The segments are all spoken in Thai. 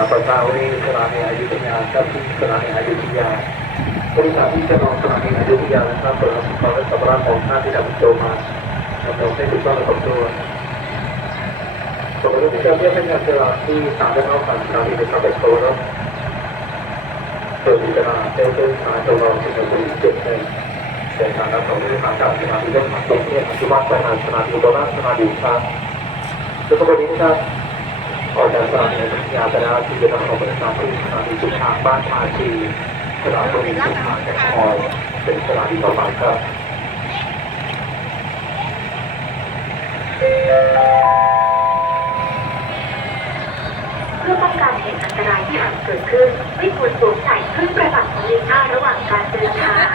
มาประชาวีสถานีอยุธยาครับที่สถานีอยุธยาบริษัทที่จะรองสถานีอยุธยานะครับเปิดรับความรับสำรับของท่านที่นำโจมาเราได้ถูกต้องกับตัวสมมติที่จะเรียกเป็นงานเวลาที่สามได้เข้าผ่านสถานีในคาเฟ่โตแล้วโดยที่จะมาเจ้าเจ้าสายตัวเราที่จะบริสุทธิ์ในในฐานะของผู้ทำการสถานีรถไฟตรงนี้ปัจจุบันสถานสถานีโบราณสถานีครับแล้วก็วันนี้นะครับ ออกจากสถานีอยุธยาไปแล้วที่จะต้องออกไปสถานีสถานีจุฬาบ้านภาชีสถานีจุฬาแก่คอยเป็นสถานีต่อไปครับเพื่อป้องกันเหตุอันตรายที่อาจเกิดขึ้น ไม่ควรสวมใส่เครื่องประดับของมีค่าระหว่างการเดินทาง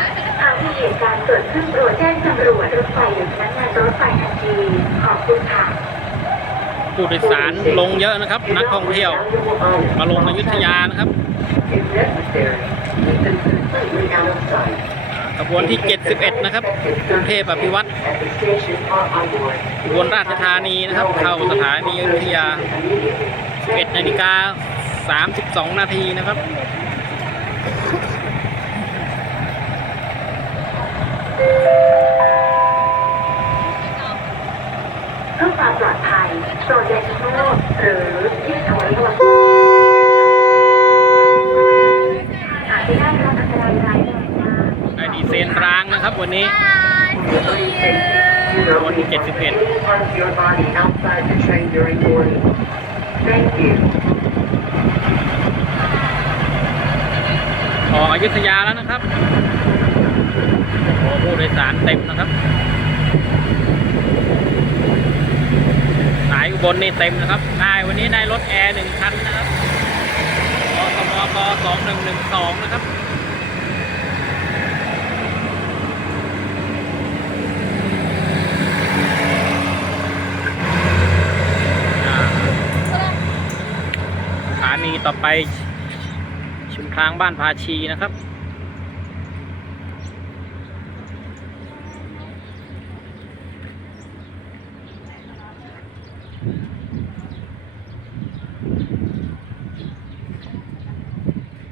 หากมีเหตุการณ์เกิดขึ้นโปรดแจ้งตำรวจรถไฟหรือพนักงานรถไฟทันทีขอบคุณค่ะ ผู้โดยสารลงเยอะนะครับ นักท่องเที่ยว มาลงอยุธยานะครับขบวนที่ 71 นะครับกรุงเทพอภิวัตรอุบลราชธานีนะครับ เข้าสถานีอยุธยา 11นาฬิกา 32 นาทีนะครับ ปลอดภัยโปรดอย่าชะโงกหรือยื่นอวัยวะอาจจะได้รับอันตรายร้ายแรงได้ไอดีเซนรางนะครับวันนี้วันที่71 Thank you. ออกอยุธยาแล้วนะครับโอ้ผู้โดยสารเต็มนะครับายอุบลนี่เต็มนะครับ ได้วันนี้ได้รถแอร์หนึ่งคันนะครับกทมกสองหนึ่งหนึ่งสองนะครับอ่าสถานีต่อไปชุมทางบ้านภาชีนะครับ